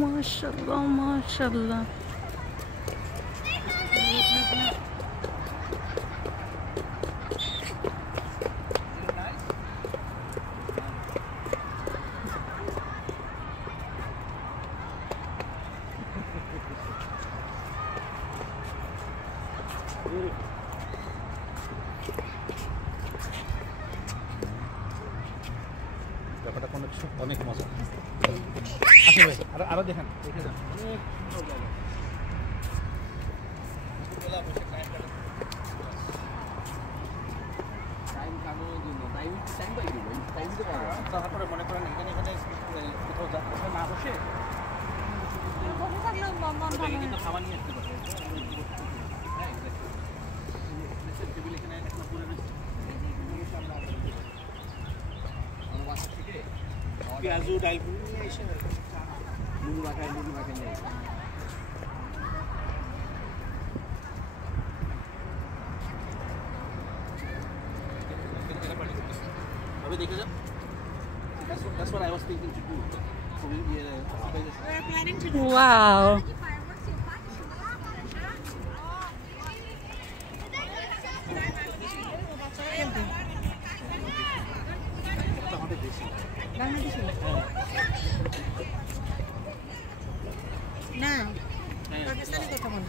মাশাআল্লাহ মাশাআল্লাহ। ব্যাপারটা অনেক মজা। আসেন ভাই, আরো দেখেন, দেখে যান, অনেক সুন্দর জায়গা। তারপরে মনে করেন এখানে কোথাও না বসে কিন্তু খাবার নিয়ে আসতে পারে। টেবিল এখানে একটা পরে রয়েছে, পেঁয়াজু ডাল নিয়ে এসে মুরগি মাখায় নিয়ে ভাবে দেখে যান। That's what I was thinking to do. So we're planning to do. Wow. না পাকিস্তানি কথা বল।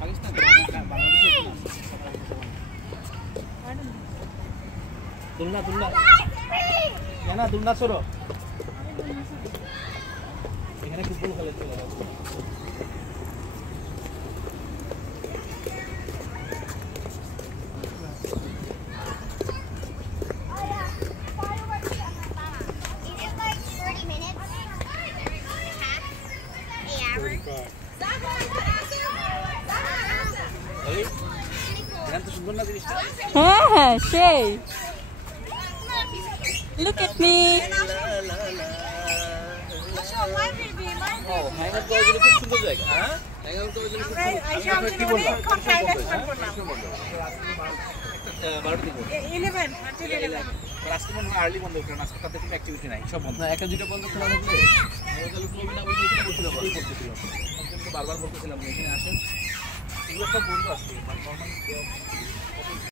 পাকিস্তান বাংলাদেশে দুলনা না দুলনা সরো এখানে ফুটবল খেলে চলে যাবে। হ্যাঁ সেই look at me. আর্লি বন্ধ কারণ আজকে তাদের কোনো অ্যাক্টিভিটি নাই, সব বন্ধ। একটা দুটো বন্ধ খোলা থাকলে বারবার বলতেছিলাম এখানে আসেন, এগুলো সব বন্ধ আছে।